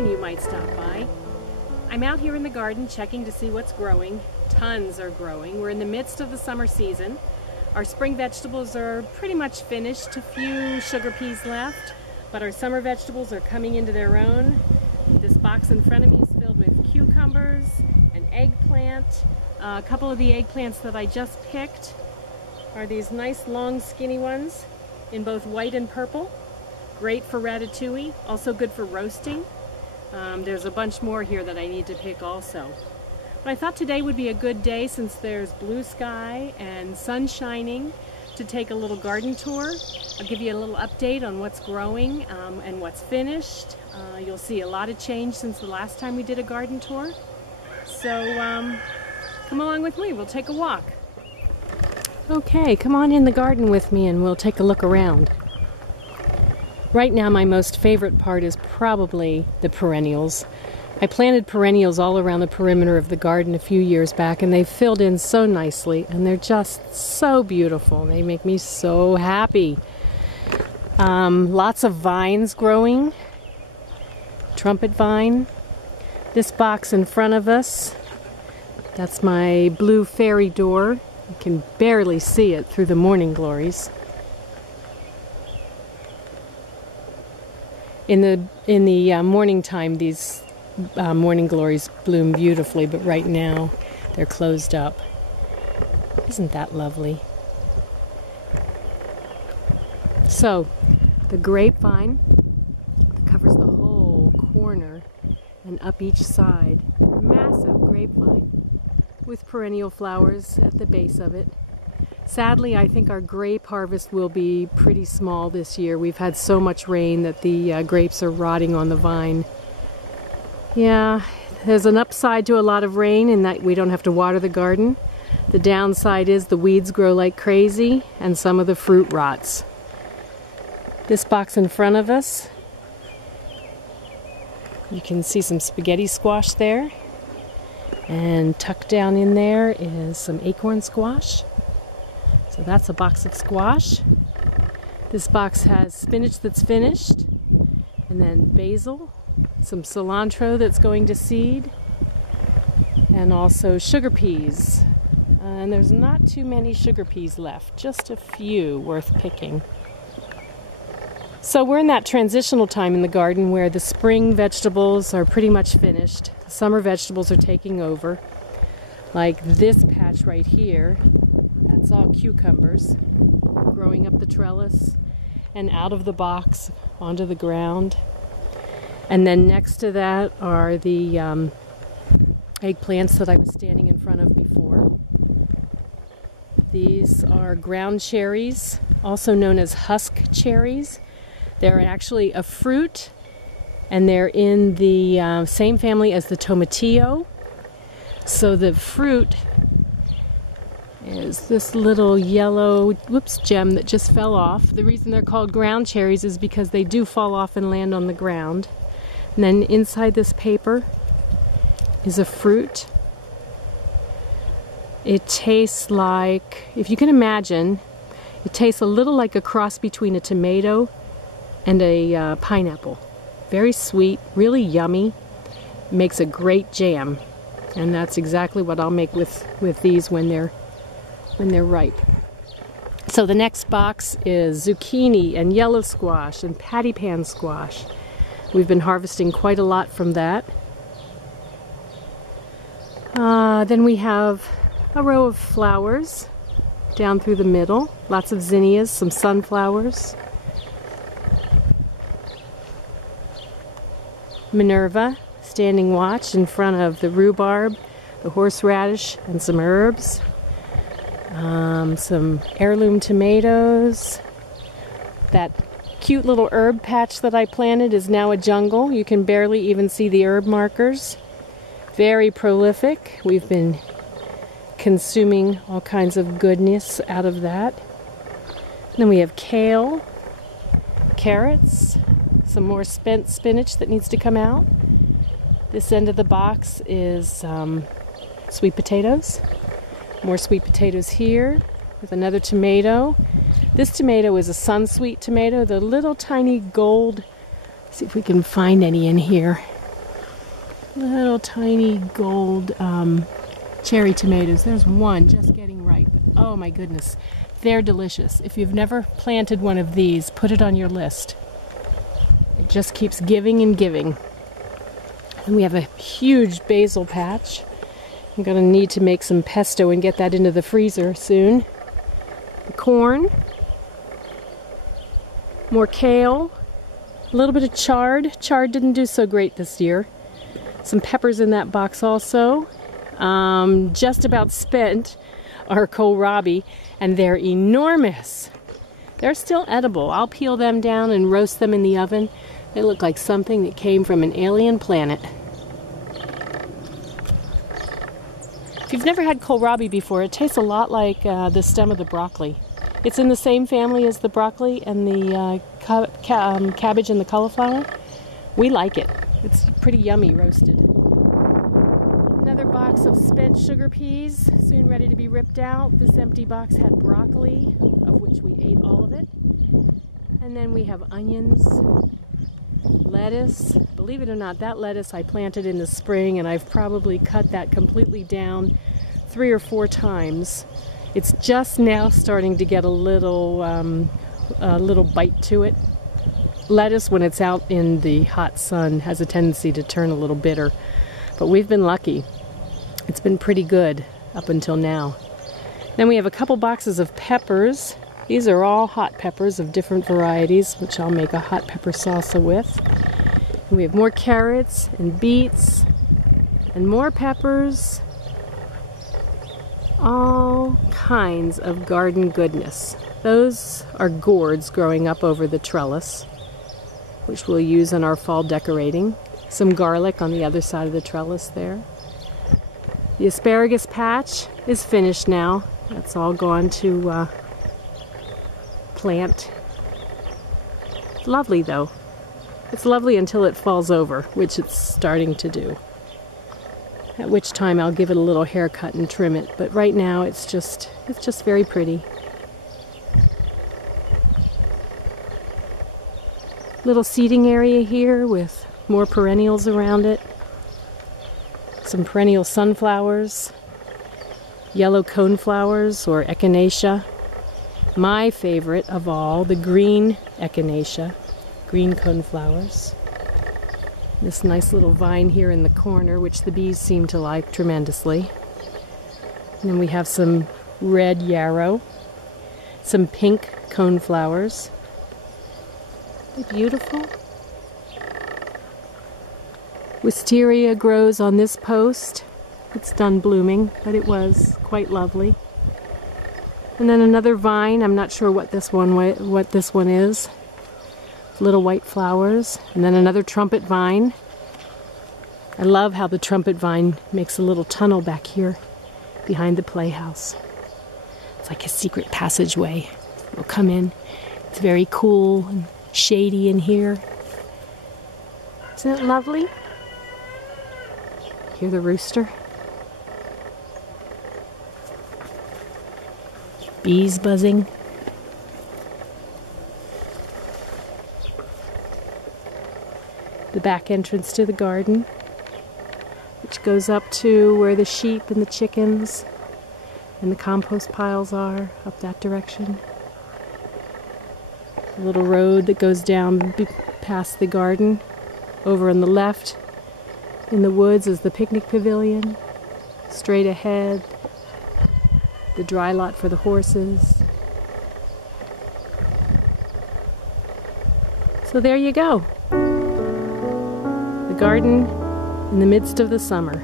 hoping you might stop by. I'm out here in the garden checking to see what's growing. Tons are growing. We're in the midst of the summer season. Our spring vegetables are pretty much finished, a few sugar peas left, but our summer vegetables are coming into their own. This box in front of me is filled with cucumbers, an eggplant. A couple of the eggplants that I just picked are these nice long skinny ones in both white and purple. Great for ratatouille, also good for roasting. There's a bunch more here that I need to pick also. But I thought today would be a good day, since there's blue sky and sun shining, to take a little garden tour. I'll give you a little update on what's growing and what's finished. You'll see a lot of change since the last time we did a garden tour. So come along with me, we'll take a walk. Okay, come on in the garden with me and we'll take a look around. Right now my most favorite part is probably the perennials. I planted perennials all around the perimeter of the garden a few years back, and they've filled in so nicely, and they're just so beautiful. They make me so happy. Lots of vines growing. Trumpet vine. This box in front of us, that's my blue fairy door. You can barely see it through the morning glories. In the morning time, these morning glories bloom beautifully, but right now they're closed up. Isn't that lovely? So, the grapevine that covers the whole corner and up each side. Massive grapevine with perennial flowers at the base of it. Sadly, I think our grape harvest will be pretty small this year. We've had so much rain that the grapes are rotting on the vine. Yeah, there's an upside to a lot of rain in that we don't have to water the garden. The downside is the weeds grow like crazy and some of the fruit rots. This box in front of us, you can see some spaghetti squash there. And tucked down in there is some acorn squash. So that's a box of squash. This box has spinach that's finished, and then basil, some cilantro that's going to seed, and also sugar peas. And there's not too many sugar peas left, just a few worth picking. So we're in that transitional time in the garden where the spring vegetables are pretty much finished. The summer vegetables are taking over. Like this patch right here, that's all cucumbers growing up the trellis and out of the box onto the ground. And then next to that are the eggplants that I was standing in front of before. These are ground cherries, also known as husk cherries. They're actually a fruit, and they're in the same family as the tomatillo. So the fruit is this little yellow gem that just fell off. The reason they're called ground cherries is because they do fall off and land on the ground. And then inside this paper is a fruit. It tastes like, if you can imagine, it tastes a little like a cross between a tomato and a pineapple. Very sweet, really yummy. Makes a great jam, and that's exactly what I'll make with these when they're ripe. So the next box is zucchini and yellow squash and patty pan squash. We've been harvesting quite a lot from that. Then we have a row of flowers down through the middle. Lots of zinnias, some sunflowers. Minerva, standing watch in front of the rhubarb, the horseradish, and some herbs. Some heirloom tomatoes. That cute little herb patch that I planted is now a jungle. You can barely even see the herb markers. Very prolific. We've been consuming all kinds of goodness out of that. And then we have kale, carrots, some more spent spinach that needs to come out. This end of the box is sweet potatoes. More sweet potatoes here with another tomato. This tomato is a sunsweet tomato, the little tiny gold. Let's see if we can find any in here. Little tiny gold cherry tomatoes. There's one just getting ripe. Oh my goodness. They're delicious. If you've never planted one of these, put it on your list. It just keeps giving and giving. And we have a huge basil patch. I'm going to need to make some pesto and get that into the freezer soon. The corn. More kale. A little bit of chard. Chard didn't do so great this year. Some peppers in that box also. Just about spent our kohlrabi, and they're enormous. They're still edible. I'll peel them down and roast them in the oven. They look like something that came from an alien planet. If you've never had kohlrabi before, it tastes a lot like the stem of the broccoli. It's in the same family as the broccoli and the cabbage and the cauliflower. We like it. It's pretty yummy roasted. Another box of spent sugar peas, soon ready to be ripped out. This empty box had broccoli, of which we ate all of it. And then we have onions, lettuce. Believe it or not, that lettuce I planted in the spring, and I've probably cut that completely down 3 or 4 times. It's just now starting to get a little bite to it. Lettuce, when it's out in the hot sun, has a tendency to turn a little bitter. But we've been lucky. It's been pretty good up until now. Then we have a couple boxes of peppers. These are all hot peppers of different varieties, which I'll make a hot pepper salsa with. And we have more carrots and beets and more peppers. All kinds of garden goodness. Those are gourds growing up over the trellis, which we'll use in our fall decorating. Some garlic on the other side of the trellis there. The asparagus patch is finished now. That's all gone to plant. It's lovely though. It's lovely until it falls over, which it's starting to do. At which time I'll give it a little haircut and trim it. But right now it's just very pretty. Little seating area here with more perennials around it. Some perennial sunflowers, yellow coneflowers or echinacea. My favorite of all, the green echinacea, green coneflowers. This nice little vine here in the corner, which the bees seem to like tremendously. And then we have some red yarrow, some pink coneflowers. They're beautiful. Wisteria grows on this post. It's done blooming, but it was quite lovely. And then another vine. I'm not sure what this one is. Little white flowers. And then another trumpet vine. I love how the trumpet vine makes a little tunnel back here behind the playhouse. It's like a secret passageway. We'll come in. It's very cool and shady in here. Isn't it lovely? Hear the rooster? Bees buzzing. The back entrance to the garden, which goes up to where the sheep and the chickens and the compost piles are, up that direction. A little road that goes down past the garden. Over on the left in the woods is the picnic pavilion. Straight ahead, the dry lot for the horses. So there you go. The garden in the midst of the summer.